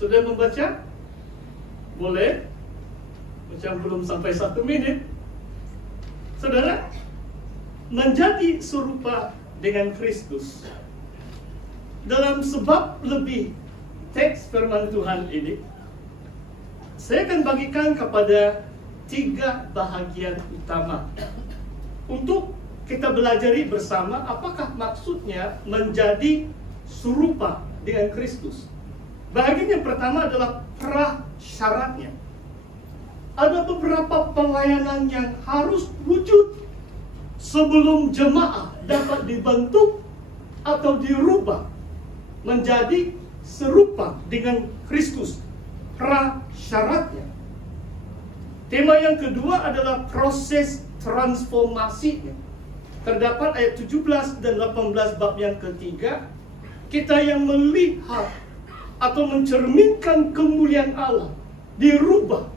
Sudah membaca? Boleh? Macam belum sampai 1 menit. Saudara, menjadi serupa dengan Kristus. Dalam sebab lebih teks firman Tuhan ini, saya akan bagikan kepada 3 bahagian utama untuk kita belajari bersama apakah maksudnya menjadi serupa dengan Kristus. Bahagian yang pertama adalah prasyaratnya. Ada beberapa pelayanan yang harus wujud sebelum jemaah dapat dibentuk atau dirubah menjadi serupa dengan Kristus. Prasyaratnya. Tema yang kedua adalah proses transformasinya. Terdapat ayat 17 dan 18 bab yang ketiga. Kita yang melihat atau mencerminkan kemuliaan Allah dirubah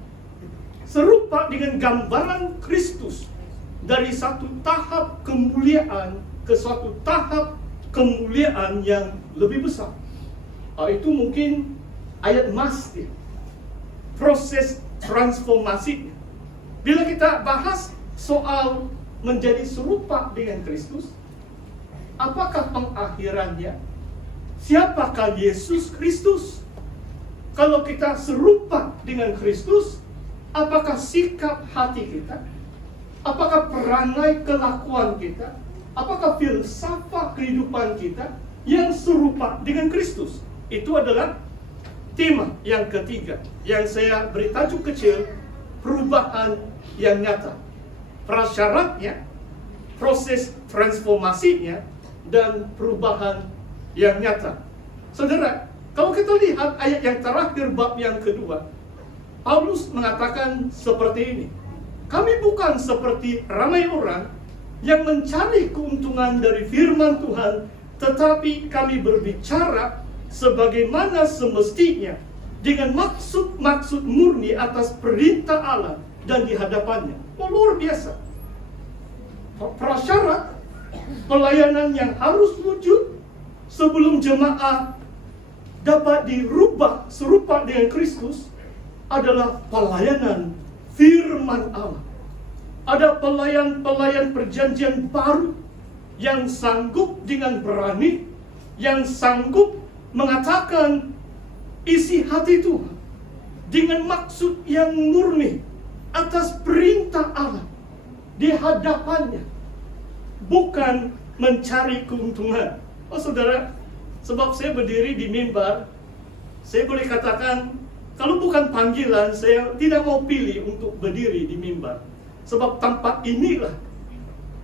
serupa dengan gambaran Kristus dari satu tahap kemuliaan ke suatu tahap kemuliaan yang lebih besar. Itu mungkin ayat emas dia. Proses transformasinya. Bila kita bahas soal menjadi serupa dengan Kristus, apakah pengakhirannya? Siapakah Yesus Kristus? Kalau kita serupa dengan Kristus, apakah sikap hati kita? Apakah perangai kelakuan kita? Apakah filsafat kehidupan kita yang serupa dengan Kristus? Itu adalah tema yang ketiga, yang saya beri tajuk kecil, perubahan yang nyata. Prasyaratnya, proses transformasinya, dan perubahan yang nyata. Saudara, kalau kita lihat ayat yang terakhir bab yang kedua, Paulus mengatakan seperti ini. Kami bukan seperti ramai orang yang mencari keuntungan dari firman Tuhan, tetapi kami berbicara sebagaimana semestinya dengan maksud-maksud murni atas perintah Allah dan di hadapannya. Luar biasa. Prasyarat pelayanan yang harus wujud sebelum jemaah dapat dirubah serupa dengan Kristus adalah pelayanan firman Allah. Ada pelayan-pelayan perjanjian baru yang sanggup dengan berani, yang sanggup mengatakan isi hati Tuhan dengan maksud yang murni atas perintah Allah di hadapannya, bukan mencari keuntungan. Saudara, sebab saya berdiri di mimbar, saya boleh katakan kalau bukan panggilan, saya tidak mau pilih untuk berdiri di mimbar. Sebab tempat inilah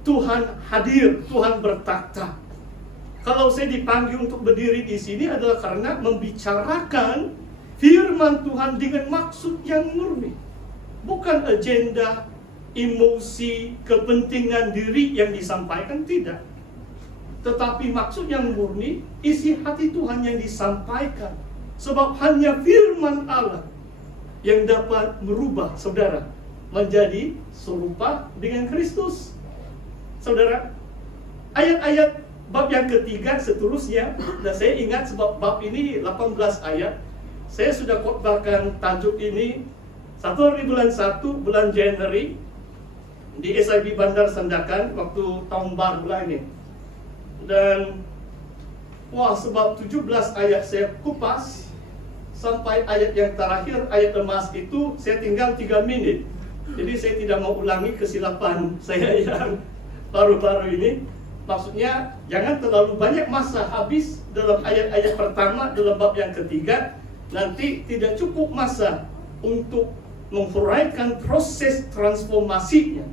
Tuhan hadir, Tuhan bertakhta. Kalau saya dipanggil untuk berdiri di sini adalah karena membicarakan firman Tuhan dengan maksud yang murni. Bukan agenda, emosi, kepentingan diri yang disampaikan, tidak. Tetapi maksud yang murni, isi hati Tuhan yang disampaikan. Sebab hanya firman Allah yang dapat merubah saudara menjadi serupa dengan Kristus. Saudara, ayat-ayat bab yang ketiga seterusnya, dan saya ingat sebab bab ini 18 ayat, saya sudah khotbahkan tajuk ini 1 hari bulan 1 bulan Januari di SIB Bandar Sandakan waktu tahun baru lah ini. Dan sebab 17 ayat saya kupas sampai ayat yang terakhir, ayat emas itu saya tinggal 3 menit. Jadi saya tidak mau ulangi kesilapan saya yang baru-baru ini. Maksudnya jangan terlalu banyak masa habis dalam ayat-ayat pertama dalam bab yang ketiga. Nanti tidak cukup masa untuk menguraikan proses transformasinya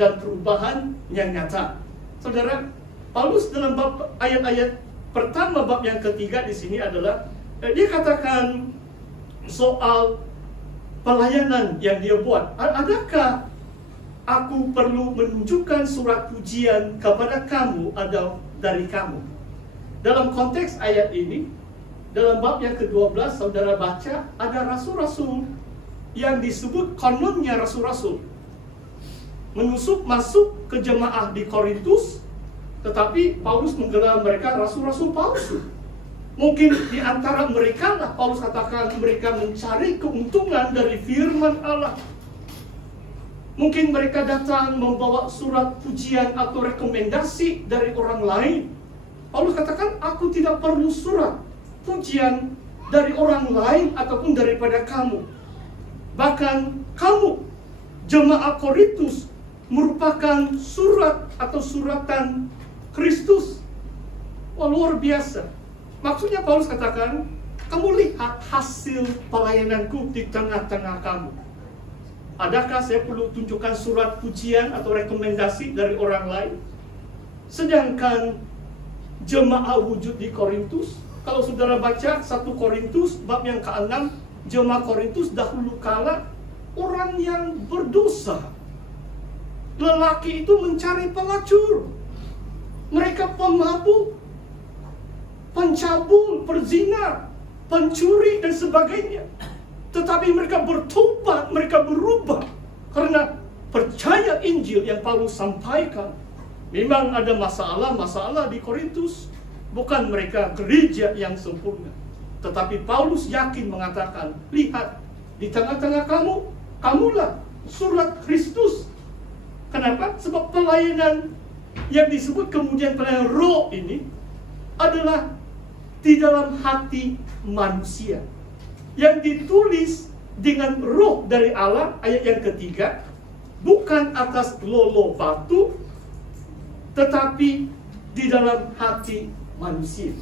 dan perubahan yang nyata. Saudara, Paulus dalam bab ayat-ayat pertama bab yang ketiga di sini adalah dia katakan soal pelayanan yang dia buat. Adakah aku perlu menunjukkan surat pujian kepada kamu atau dari kamu? Dalam konteks ayat ini, dalam bab yang ke-12 saudara baca ada rasul-rasul yang disebut kononnya rasul-rasul masuk ke jemaah di Korintus, tetapi Paulus menggelar mereka rasul-rasul palsu. Mungkin di antara mereka lah Paulus katakan mereka mencari keuntungan dari firman Allah. Mungkin mereka datang membawa surat pujian atau rekomendasi dari orang lain. Paulus katakan, aku tidak perlu surat pujian dari orang lain ataupun daripada kamu. Bahkan kamu, jemaat Korintus, merupakan surat atau suratan Kristus. Wah, luar biasa. Maksudnya Paulus katakan, kamu lihat hasil pelayananku di tengah-tengah kamu. Adakah saya perlu tunjukkan surat pujian atau rekomendasi dari orang lain? Sedangkan jemaat wujud di Korintus, kalau saudara baca 1 Korintus bab yang ke-6, jemaat Korintus dahulu kala orang yang berdosa. Lelaki itu mencari pelacur. Mereka pemabuk, pencabul, perzina, pencuri dan sebagainya. Tetapi mereka bertobat, mereka berubah karena percaya Injil yang Paulus sampaikan. Memang ada masalah-masalah di Korintus, bukan mereka gereja yang sempurna. Tetapi Paulus yakin mengatakan, lihat di tengah-tengah kamu, kamulah surat Kristus. Kenapa? Sebab pelayanan yang disebut kemudian pelayanan roh ini adalah di dalam hati manusia, yang ditulis dengan roh dari Allah, ayat yang ketiga, bukan atas lolo batu, tetapi di dalam hati manusia.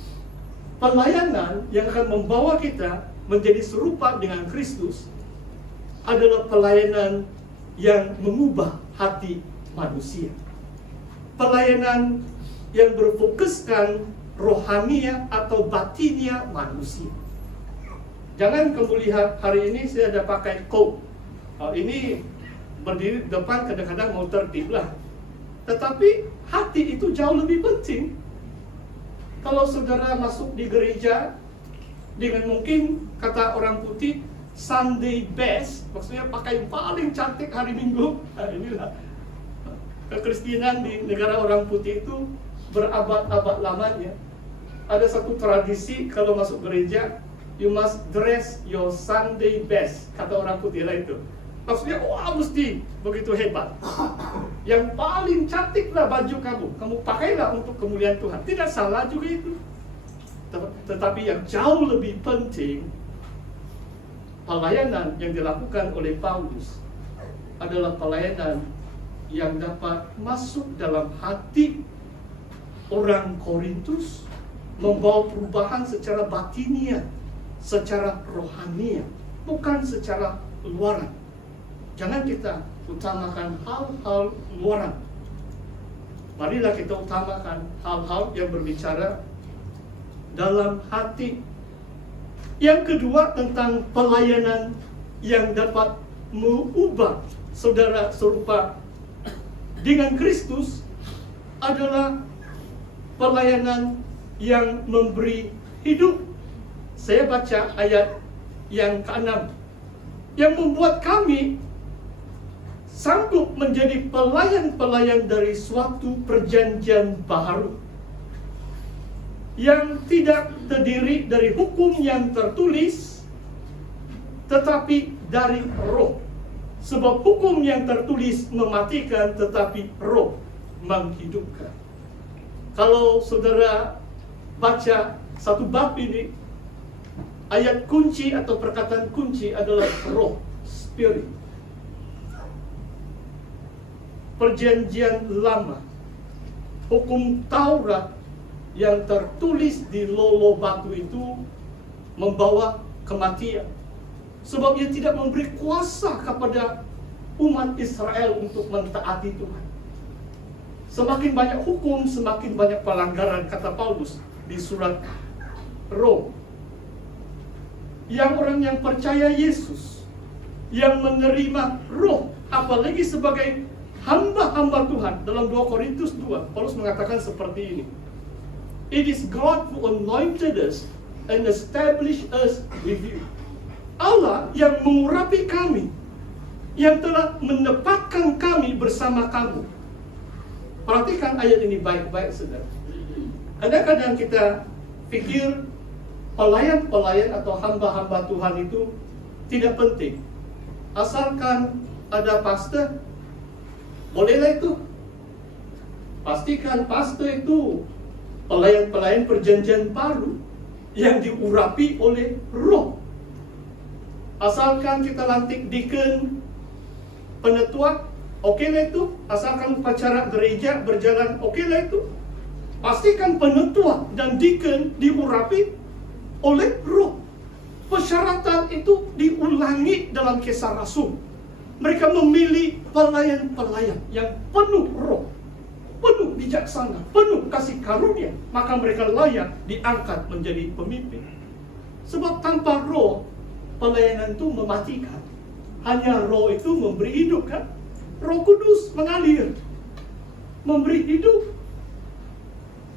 Pelayanan yang akan membawa kita menjadi serupa dengan Kristus adalah pelayanan yang mengubah hati manusia. Pelayanan yang berfokuskan rohania atau batinia manusia. Jangan kamu lihat hari ini saya ada pakai coat. Ini berdiri depan kadang-kadang mau tertib lah. Tetapi hati itu jauh lebih penting. Kalau saudara masuk di gereja dengan mungkin kata orang putih Sunday best, maksudnya pakai yang paling cantik hari Minggu. Nah, inilah kekristenan di negara orang putih itu berabad-abad lamanya. Ada satu tradisi kalau masuk gereja, you must dress your Sunday best, kata orang putih lah itu. Maksudnya, wah mesti begitu hebat. Yang paling cantiklah baju kamu pakailah untuk kemuliaan Tuhan. Tidak salah juga itu. Tetapi yang jauh lebih penting, pelayanan yang dilakukan oleh Paulus adalah pelayanan yang dapat masuk dalam hati orang Korintus, membawa perubahan secara batinia, secara rohania, bukan secara luaran. Jangan kita utamakan hal-hal luaran. Marilah kita utamakan hal-hal yang berbicara dalam hati. Yang kedua, tentang pelayanan yang dapat mengubah saudara serupa dengan Kristus adalah pelayanan yang memberi hidup. Saya baca ayat yang ke-6, yang membuat kami sanggup menjadi pelayan-pelayan dari suatu perjanjian baru yang tidak terdiri dari hukum yang tertulis, tetapi dari roh. Sebab hukum yang tertulis mematikan, tetapi roh menghidupkan. Kalau saudara baca satu bab ini, ayat kunci atau perkataan kunci adalah roh, spirit. Perjanjian lama, hukum Taurat yang tertulis di lolo batu itu membawa kematian. Sebab ia tidak memberi kuasa kepada umat Israel untuk mentaati Tuhan. Semakin banyak hukum, semakin banyak pelanggaran, kata Paulus di surat Rom. Yang orang yang percaya Yesus, yang menerima roh, apalagi sebagai hamba-hamba Tuhan, dalam 2 Korintus 2, Paulus mengatakan seperti ini. It is God who anointed us and established us with you. Allah yang mengurapi kami, yang telah menempatkan kami bersama kamu. Perhatikan ayat ini baik-baik, saudara. Kadang-kadang kita pikir pelayan-pelayan atau hamba-hamba Tuhan itu tidak penting. Asalkan ada pastor, bolehlah itu. Pastikan pastor itu pelayan-pelayan perjanjian baru yang diurapi oleh Roh. Asalkan kita lantik deacon, penetua, okelah itu. Asalkan upacara gereja berjalan, okelah itu. Pastikan penetua dan deacon diurapi oleh Roh. Persyaratan itu diulangi dalam Kisah Rasul. Mereka memilih pelayan-pelayan yang penuh Roh, penuh bijaksana, penuh kasih karunia, maka mereka layak diangkat menjadi pemimpin. Sebab tanpa Roh, pelayanan itu mematikan. Hanya Roh itu memberi hidup, kan? Roh Kudus mengalir, memberi hidup.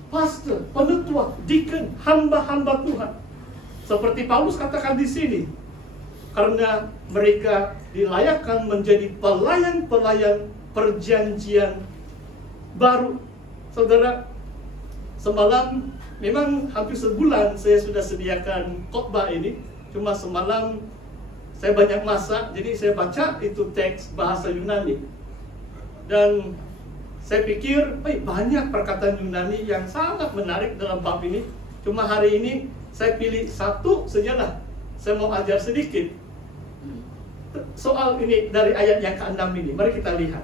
Pastor, penetua, deacon, hamba-hamba Tuhan. Seperti Paulus katakan di sini, karena mereka dilayakkan menjadi pelayan-pelayan perjanjian baru. Saudara, semalam memang hampir sebulan saya sudah sediakan khotbah ini. Cuma semalam saya banyak masak, jadi saya baca itu teks bahasa Yunani. Dan saya pikir banyak perkataan Yunani yang sangat menarik dalam bab ini. Cuma hari ini saya pilih satu sajalah. Saya mau ajar sedikit soal ini dari ayat yang ke-6 ini. Mari kita lihat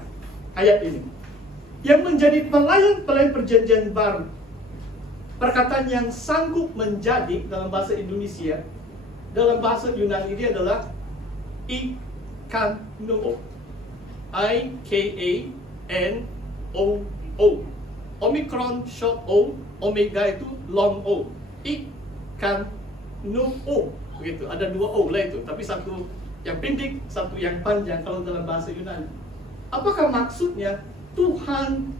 ayat ini. Yang menjadi pelayan-pelayan perjanjian baru. Perkataan yang sanggup menjadi dalam bahasa Indonesia, dalam bahasa Yunani ini adalah ikanoo. I-K-A-N-O-O. Omicron short O, omega itu long O. Ikanoo. Begitu, ada dua O lah itu, tapi satu yang pendek, satu yang panjang kalau dalam bahasa Yunani. Apakah maksudnya? Tuhan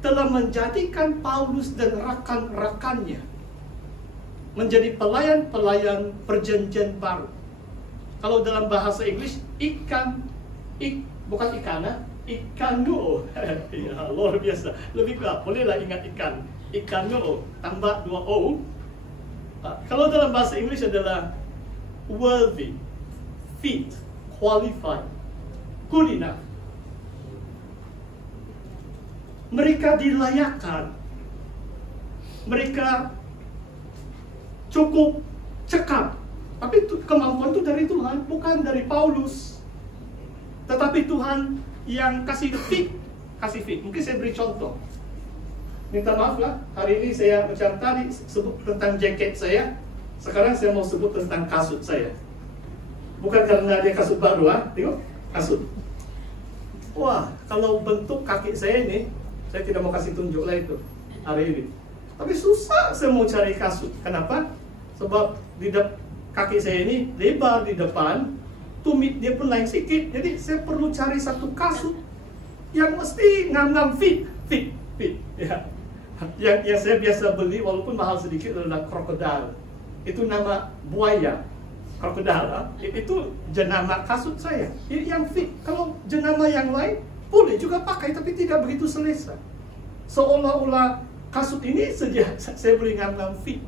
telah menjadikan Paulus dan rekan-rekannya menjadi pelayan-pelayan perjanjian baru. Kalau dalam bahasa Inggris, bukan ikana, ikanoo. Ya, luar biasa. Lebih kuat, bolehlah ingat ikan. Ikanoo, tambah dua O. Kalau dalam bahasa Inggris adalah worthy, fit, qualified, good enough. Mereka dilayakkan, mereka cukup cekap. Tapi kemampuan itu dari Tuhan, bukan dari Paulus. Tetapi Tuhan yang kasih fit. Mungkin saya beri contoh. Minta maaf lah, hari ini saya macam tadi sebut tentang jaket saya. Sekarang saya mau sebut tentang kasut saya. Bukan karena dia kasut baru, tengok, kasut. Wah, kalau bentuk kaki saya ini, saya tidak mau kasih tunjuk lah itu hari ini. Tapi susah saya mau cari kasut. Kenapa? Sebab di kaki saya ini lebar di depan, tumit dia pun lain sedikit. Jadi saya perlu cari satu kasut yang mesti ngam-ngam fit. Ya. Yang saya biasa beli walaupun mahal sedikit adalah krokodil. Itu nama buaya. Krokodil. Itu jenama kasut saya. Yang fit. Kalau jenama yang lain boleh juga pakai, tapi tidak begitu selesa. Seolah-olah kasut ini saja saya beli ngam-ngam fit.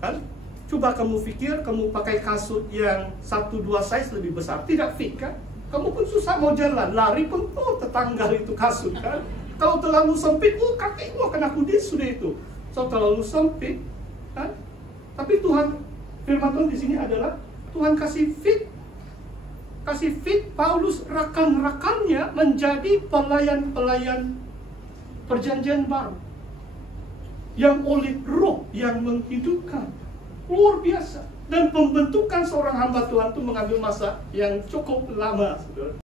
Kan? Coba kamu pikir, kamu pakai kasut yang 1-2 size lebih besar, tidak fit kan? Kamu pun susah mau jalan, lari pun tetanggal itu kasut kan? Kalau terlalu sempit, kaki kena kudis sudah itu. So terlalu sempit, kan? Tapi Tuhan, firman Tuhan di sini adalah Tuhan kasih fit Paulus rekan-rekannya menjadi pelayan-pelayan perjanjian baru yang oleh Roh yang menghidupkan. Luar biasa. Dan pembentukan seorang hamba Tuhan itu mengambil masa yang cukup lama, saudara.